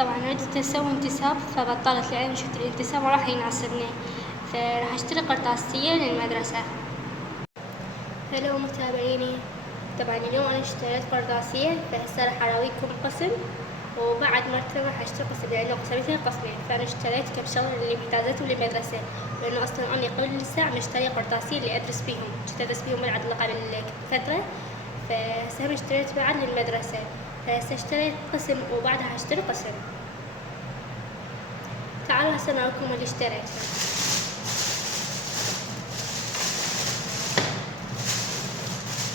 طبعا ردت أسوي انتساب فبطلت لأن شفت الانتساب ما راح يناسبني، فراح أشتري قرطاسية للمدرسة. هلو متابعيني، طبعا اليوم أنا اشتريت قرطاسية فهسه راح أراويكم قسم، وبعد مرتين راح أشتري قسم لأنه قسمتين قسمين. فأنا اشتريت كم شغلة اللي محتاجتهم للمدرسة، لأنه أصلا أنا قبل الساعة مشتري قرطاسية اللي أدرس بيهم، كنت أدرس بيهم بعد قبل فترة، فهسه اشتريت بعد للمدرسة، فهسه اشتريت قسم وبعدها هشتري قسم. تعالوا هسه نراكم اللي اشتريته.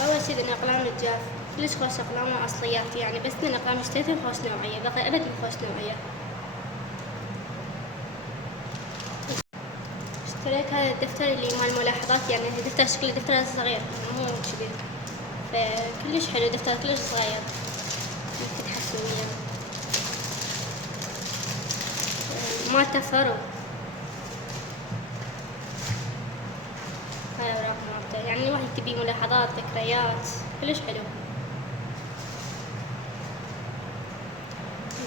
أول شي ذن أقلام الجاف، كلش خوش أقلام أصليات يعني، بس ذن أقلام اشتريتهم خوش نوعية، باقي أبد مو خوش نوعية. اشتريت هذا الدفتر اللي مال ملاحظات، يعني دفتر شكله دفتر صغير مو كبير، فكلش حلو، دفتر كلش صغير ينفتح سويا، مال تفرغ. هاي أوراق مالته، يعني الواحد تبي ملاحظات ذكريات، كلش حلو.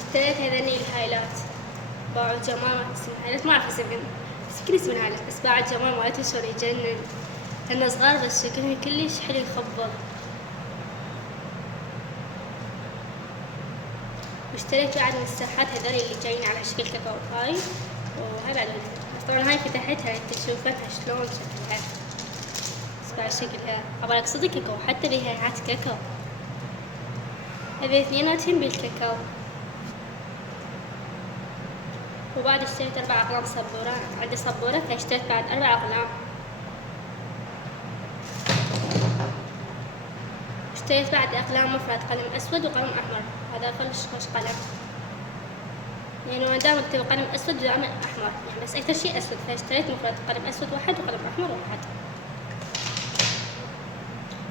اشتريت هذني الهايلات، باعوا جمال مالت اسم الهايلات، ما أعرف اسمهن بس يمكن اسم الهايلات، بس باعوا جمال مالتهم شلون يجنن، هن صغار بس شكلهم كلش حلو يخبل. واشتريت بعد مساحات هذول اللي جايين على شكل كاكاو هاي، وهاي بعد طبعا هاي فتحتها تشوفتها شلون شكلها، بس بعد شكلها عبالك صدق كاكاو، حتى بيها هات كاكاو، هذي اثنيناتهم بالكاكاو. وبعد اشتريت 4 أقلام سبورة، عندي سبورة فاشتريت بعد 4 أقلام. اشتريت بعد أقلام مفرد، قلم أسود وقلم أحمر، هذا كلش خوش قلم، يعني أنا دائما أكتب قلم أسود ودائما أحمر يعني، بس أكثر شي أسود، فاشتريت مفرد قلم أسود واحد وقلم أحمر واحد.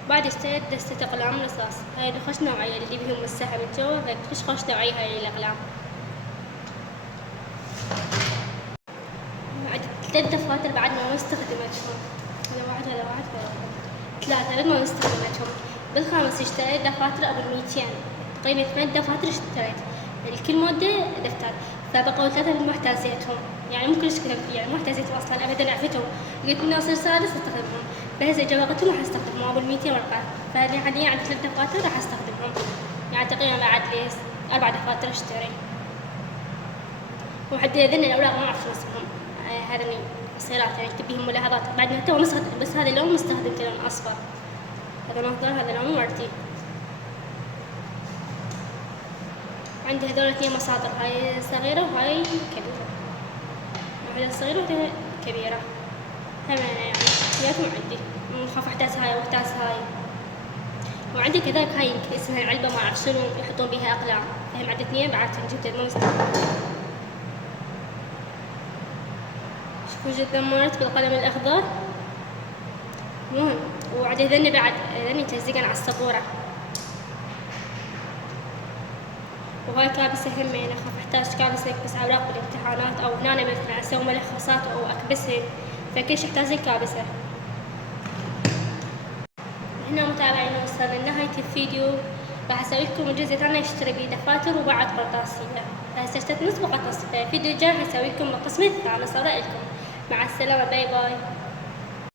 بعد اشتريت دستة أقلام رصاص، هاي خوش نوعية اللي بيهم مساحة من جوا، فكلش خوش نوعية هاي الأقلام. عندي 3 دفاتر بعد ما استخدمتهم، هذا واحد هذا واحد هذا واحد، 3 بعد ما استخدمتهم. بالخامس اشتريت دفاتر أبو 200، تقريبا 8 دفاتر اشتريت، لكل مادة دفتر، فبقوا 3 اللي محتاجيتهم، يعني مو كلش كلهم يعني ما احتاجيتهم أصلاً أبداً، عفتهم قلت من أصير سادس استخدمهم، بس إذا وقتهم راح استخدمهم أبو 200 ورقة، فهذه حالياً عندي 3 دفاتر راح استخدمهم، يعني تقريباً بعد لي 4 دفاتر اشتري. وحتى هذين الأوراق ما أعرف شو اسمهم، هذني قصيرات يعني تبيهم ملاحظات، بعد تو مستخدم، بس هذا اللون مستخدمته لون أصفر، هذا لون أخضر، هذا لون وردي. عندي هذول 2 مصادر، هاي صغيرة وهاي كبيرة، واحدة صغيرة وواحدة كبيرة، هم يعني اثنيناتهم عندي، خاف أحتاج هاي وأحتاج هاي. وعندي كذلك هاي اسمها العلبة ما أعرف شنو يحطون بيها أقلام، فهم عندي 2 بعد جبت ما مستخدمة. شوفوا جدا مرت بالقلم الأخضر مهم، وعندي هذني بعد هذني تلزقن على السبورة، وهاي كابسة همين، أخاف أحتاج كابسة أكبس أوراق بالامتحانات، أو هنا مثلا أسوي ملخصات أو أكبسهن، فكلش أحتاج كابسة. هنا متابعين وصلنا لنهاية الفيديو، راح أسوي لكم الجزء الثاني أشتري بيه دفاتر وبعد قرطاسية، فهسه اشتريت نص قرطاسية، الفيديو الجاي هسوي لكم القسم الثالث، ورأيكم مع السلامة، باي باي.